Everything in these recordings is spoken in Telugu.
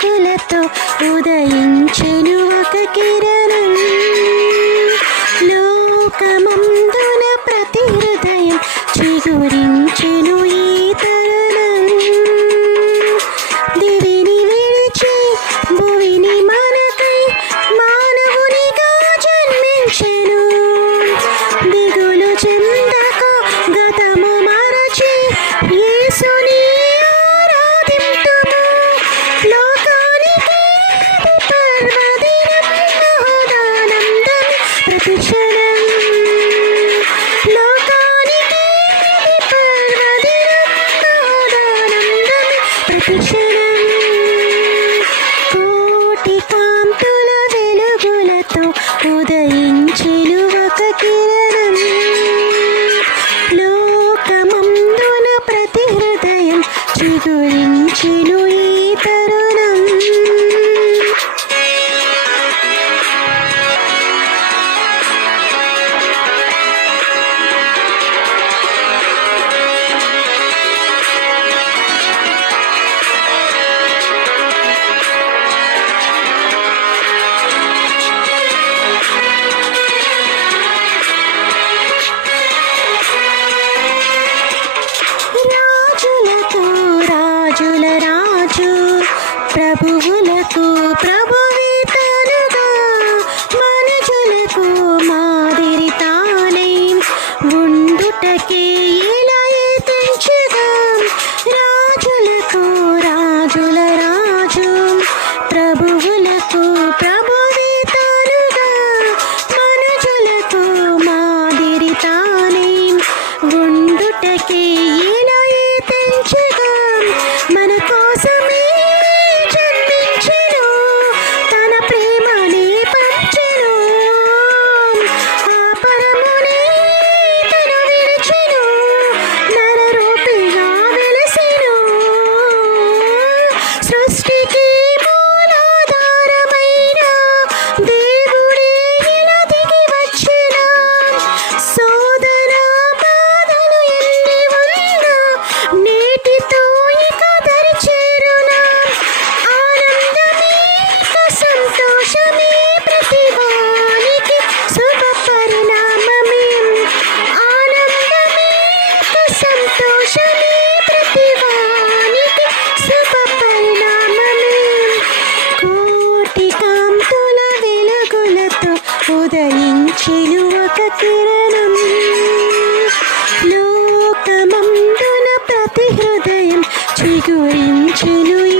వెలుగులతో ఉదయించెను ఒక కిరా గురించును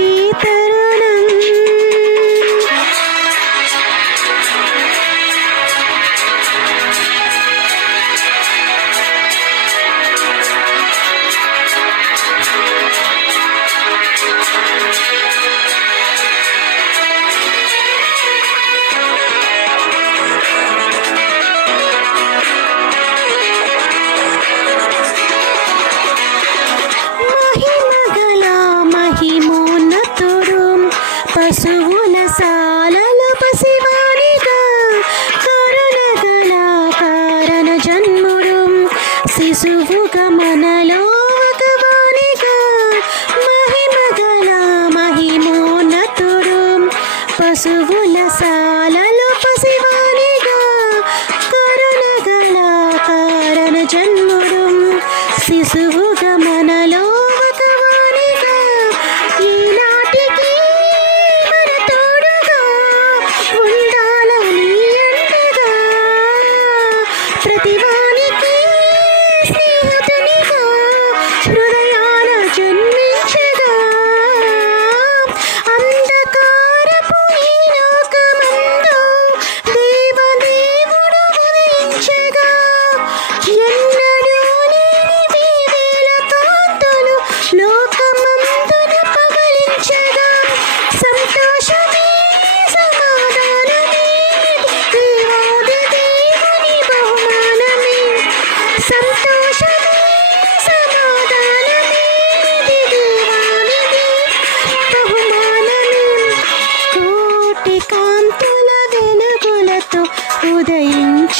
Sous-titrage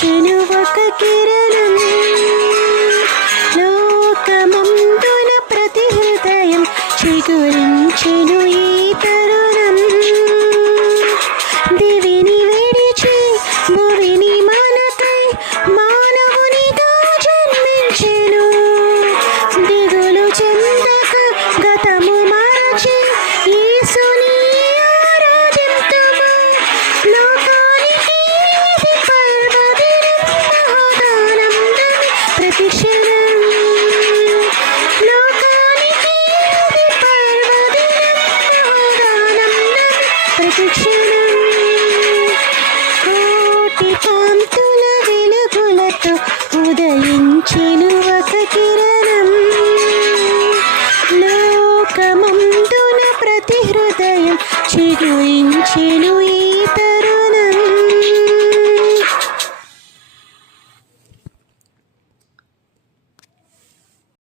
వచ్చును ఒక కిరణం లోకమందున ప్రతి హృదయం చిగురించును ఈ కాంతుల వెలుగులతో ఉదయించెను ఒక కిరణం. లోకమందున ప్రతి హృదయం చిగురించెను